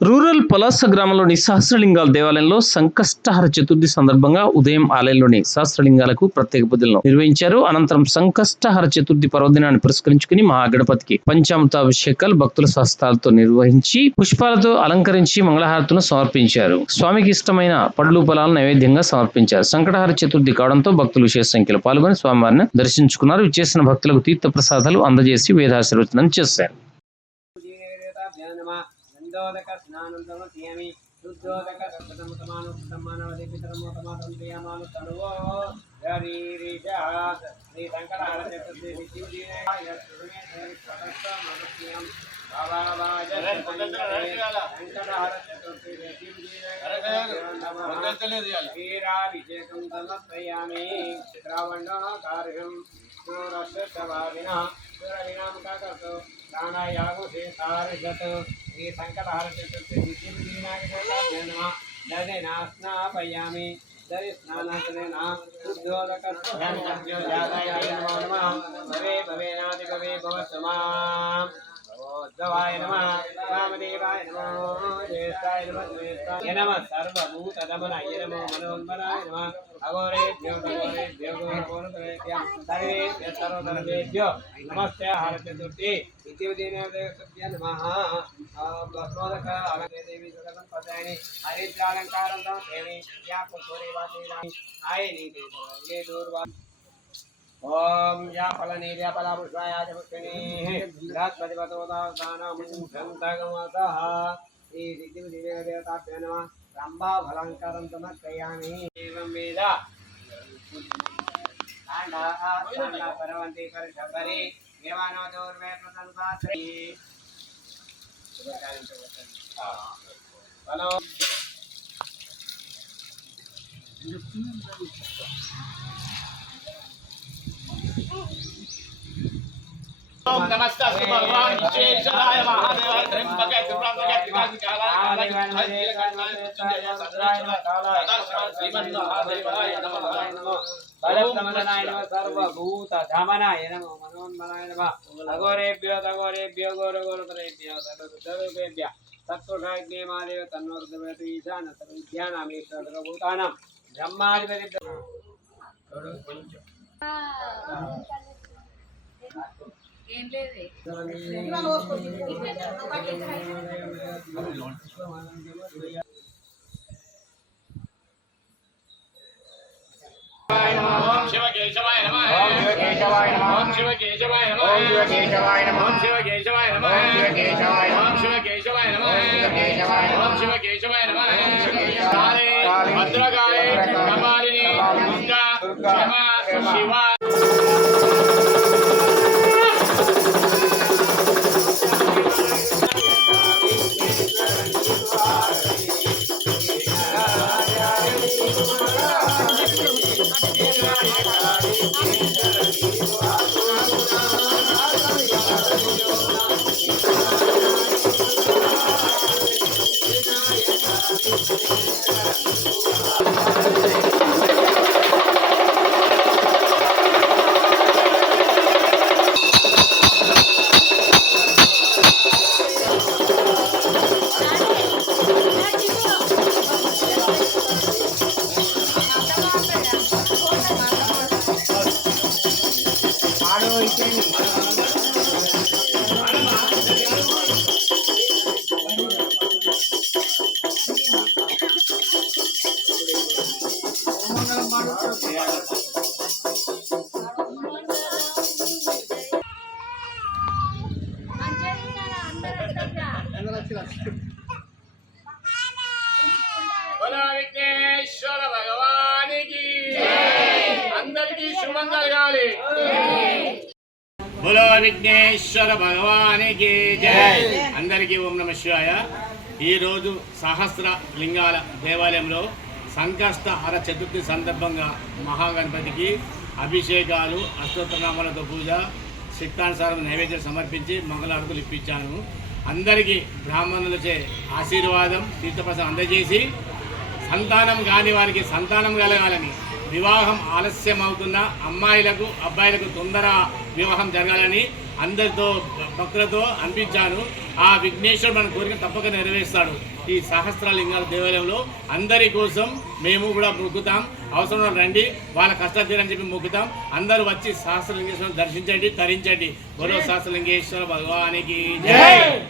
Rural Palasa గ్రామంలోని సహస్రలింగాల దేవాలయంలో సంకష్టహర చతుర్థి సందర్భంగా ఉదయం ఆలయంలోని సహస్రలింగాలకు ప్రత్యేక పూజలను నిర్వహించారు. అనంతరం సంకష్టహర చతుర్థి పర్వదినాన్ని పురస్కరించుకుని మహాగణపతికి పంచామృతాభిషేకాలు భక్తుల సహస్రాలతో నిర్వహించి పుష్పాలతో అలంకరించి మంగళహారతులను సమర్పించారు. స్వామికి ఇష్టమైన పళ్ళు ఫలాలను నైవేద్యంగా సమర్పించారు. సంకటహర చతుర్థి కావడంతో భక్తులు విశేష సంఖ్యలో పాల్గొని స్వామివారిని దర్శించుకున్నారు. ఇచ్చేసిన భక్తులకు తీర్థ ప్రసాదాలు అందజేసి వేదాశీర్వచనం చేశారు. ोदक स्नानं समर्पयामि शुद्धोदक सर्वतमानुमानवदेपितरमोतमातन्त्रियमानुतनुवो शरीरिषः श्रीशङ्करहर चतुर्दशी वीराभिषेकं समर्पयामि श्रावणकार्यं सूरशभाविनः सूरविनामकर्तो प्राणायामो सारजत श्री संकटहर चतुर्थी स्नापयामि दरि स्नानासनेन शुद्धोदक भवे भवेनादि भवे भवत्समा भवोद्भवाय नमः वामदेवाय नमः ज्येष्ठाय नमः सर्वभूतदमनाय नमो मनोन्मनाय नमः अघोरेभ्यो सर्वेभ्यो सर्वेभ्यो नमस्ते हर चतुर्थी इति दिने नमः भस्मोदक अलंकृत देवी जगदं पदायिनी हरिद्रालंकारं देवी या पुष्परे वासिनी आयनी देवी दूरवा ओम या फलनीर्या फला पुष्पाया जमुष्टिनी बृहस्पतिपतोदानां संतगमतः श्री सिद्धिविदिने देवताभ्यो नमः रंभा फलंकारं समर्पयामि एवं वेद आंडा परवंती परशबरी देवानो दूर्वे प्रसन्नाश्री हेलो ओम नमस्ते भगवान विश्वेश्वराय महादेवाय त्र्यंबके त्रिपुरांतके त्रिकालाय श्रीमन्महादेवाय नमः बलसमनाय नमः सर्वभूतधामनाय नमः मनोन्मनाय नमः अघोरेभ्यो तघोरेभ्यो घोरघोरपरेभ्यो सर्वदेवेभ्यः तत्पुरुषाग्ने महादेव तन्नोर्धवेतु ईशान सर्वज्ञानामीश्वर सर्वभूतानां ब्रह्माधिपति ఏం లేదే ओम शिव केशवाय नमः ओम शिव केशवाय नमः ओम शिव केशवाय नमः ओम शिव केशवाय नमः ओम शिव केशवाय नमः ओम शिव केशवाय नमः ओम शिव केशवाय नमः ओम शिव केशवाय नमः काले भद्रकाले कपालिनी दुर्गा क्षमा शिवा बोलो विघ्नेश्वर भगवान की अंदर की सुमंगल गाली बोलो विघ्नेश्वर भगवान की जय अंदरिकी ओम नमः शिवाय ఈ రోజు సహస్ర లింగాల దేవాలయంలో సంకష్టహర చతుర్థి సందర్భంగా మహాగణపతికి అభిషేకాలు అష్టోత్తరనామాలతో పూజ శక్తానుసారం నైవేద్యం సమర్పించి మంగళారతులు ఇప్పించాను. అందరికీ బ్రాహ్మణులచే ఆశీర్వాదం తీర్థప్రసాదం అందజేసి సంతానం కాని వారికి సంతానం కలగాలని, వివాహం ఆలస్యం అవుతున్న అమ్మాయిలకు అబ్బాయిలకు తొందర వివాహం జరగాలని అందరితో భక్తులతో అనిపించాను. ఆ విఘ్నేశ్వరుడు మన కోరిక తప్పక నెరవేరుస్తాడు. ఈ సహస్రలింగాల దేవాలయంలో అందరి కోసం మేము కూడా మొక్కుతాం. అవసరం రండి, వాళ్ళ కష్టాలు తీరని చెప్పి మొక్కుతాం. అందరూ వచ్చి సహస్రలింగేశ్వరం దర్శించండి, తరించండి. బోలో సహస్రలింగేశ్వర భగవానికి జై.